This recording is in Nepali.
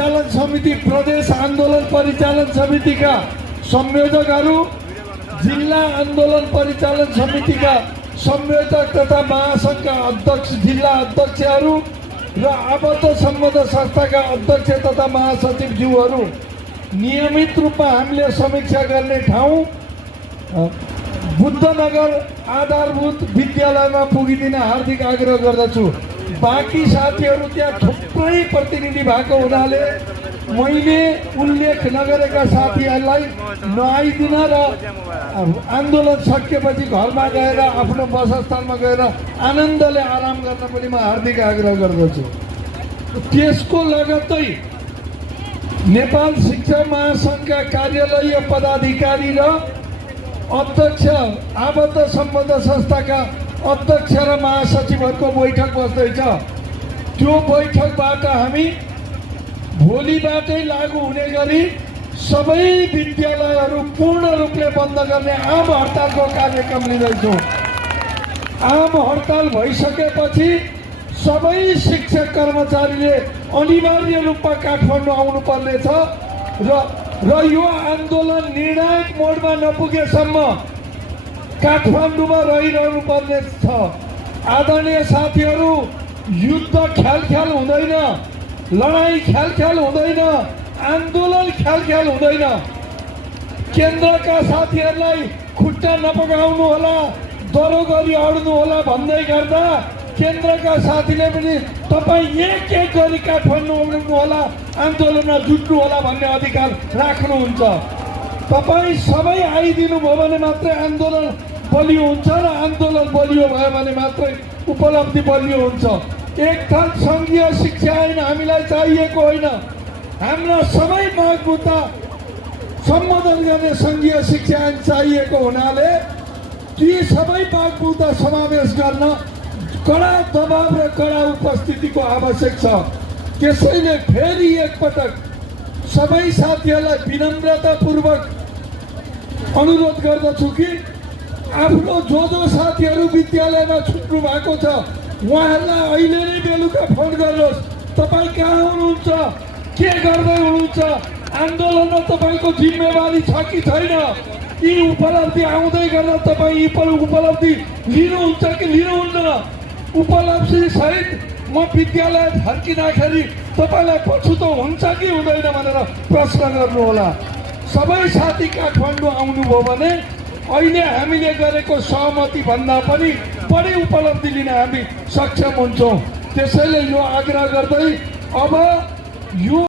परिचालन समिति, प्रदेश आन्दोलन परिचालन समितिका संयोजकहरू, जिल्ला आन्दोलन परिचालन समितिका संयोजक तथा महासङ्घका अध्यक्ष, जिल्ला अध्यक्षहरू र आबद्ध सम्बद्ध संस्थाका अध्यक्ष तथा महासचिवज्यूहरू, नियमित रूपमा हामीले समीक्षा गर्ने ठाउँ बुद्धनगर आधारभूत विद्यालयमा पुगिदिन हार्दिक आग्रह गर्दछु। बाँकी साथीहरू त्यहाँ थुप्रै प्रतिनिधि भएको हुनाले मैले उल्लेख नगरेका साथीहरूलाई नआइदिन र आन्दोलन सकिएपछि घरमा गएर आफ्नो वासस्थानमा गएर आनन्दले आराम गर्न पनि म हार्दिक आग्रह गर्दछु। त्यसको लगत्तै नेपाल शिक्षा महासङ्घका कार्यालयीय पदाधिकारी र अध्यक्ष, आबद्ध सम्बद्ध संस्थाका अध्यक्ष र महासचिवहरूको बैठक बस्दैछ। त्यो बैठकबाट हामी भोलिबाटै लागू हुने गरी सबै विद्यालयहरू पूर्ण रूपले बन्द गर्ने आम हडतालको कार्यक्रम लिँदैछौँ। आम हडताल भइसकेपछि सबै शिक्षक कर्मचारीले अनिवार्य रूपमा काठमाडौँ आउनुपर्नेछ र यो आन्दोलन निर्णायक मोडमा नपुगेसम्म काठमाडौँमा रहिरहनु पर्ने छ। आदरणीय साथीहरू, युद्ध ख्याल हुँदैन, लडाईँ ख्याल हुँदैन, आन्दोलन ख्याल हुँदैन। केन्द्रका साथीहरूलाई खुट्टा नपगाउनु होला, दरो गरी अड्नु होला भन्दै गर्दा केन्द्रका साथीले पनि तपाईँ एक गरी काठमाडौँ आउनु होला, आन्दोलनमा जुट्नु होला भन्ने अधिकार राख्नुहुन्छ। तपाईँ सबै आइदिनु भयो भने मात्रै आन्दोलन बलियो हुन्छ र आन्दोलन बलियो भयो भने मात्रै उपलब्धि बलियो हुन्छ। एकथान सङ्घीय शिक्षा ऐन हामीलाई चाहिएको होइन। हाम्रा सबै माग मुद्दा सम्बोधन गर्ने सङ्घीय शिक्षा ऐन चाहिएको हुनाले ती सबै माग मुद्दा समावेश गर्न कडा दबाव र कडा उपस्थितिको आवश्यक छ। त्यसैले फेरि एकपटक सबै साथीहरूलाई विनम्रतापूर्वक अनुरोध गर्दछु कि आफ्नो जो साथीहरू विद्यालयमा छुट्नु भएको छ उहाँहरूलाई अहिले नै बेलुका फोन गर्नुहोस्। तपाईँ कहाँ हुनुहुन्छ, के गर्दै हुनुहुन्छ, आन्दोलनमा तपाईँको जिम्मेवारी छ कि छैन, यी उपलब्धि आउँदै गर्दा तपाईँ यी उपलब्धि लिनुहुन्छ कि लिनुहुन्न, उपलब्धि सहित म विद्यालय फर्किँदाखेरि तपाईँलाई पछुतो हुन्छ कि हुँदैन भनेर प्रश्न गर्नुहोला। सबै साथी काठमाडौँ आउनुभयो भने अहिले हामीले गरेको सहमति भन्दा पनि बढी उपलब्धि लिन हामी सक्षम हुन्छौँ। त्यसैले यो आग्रह गर्दै अब यो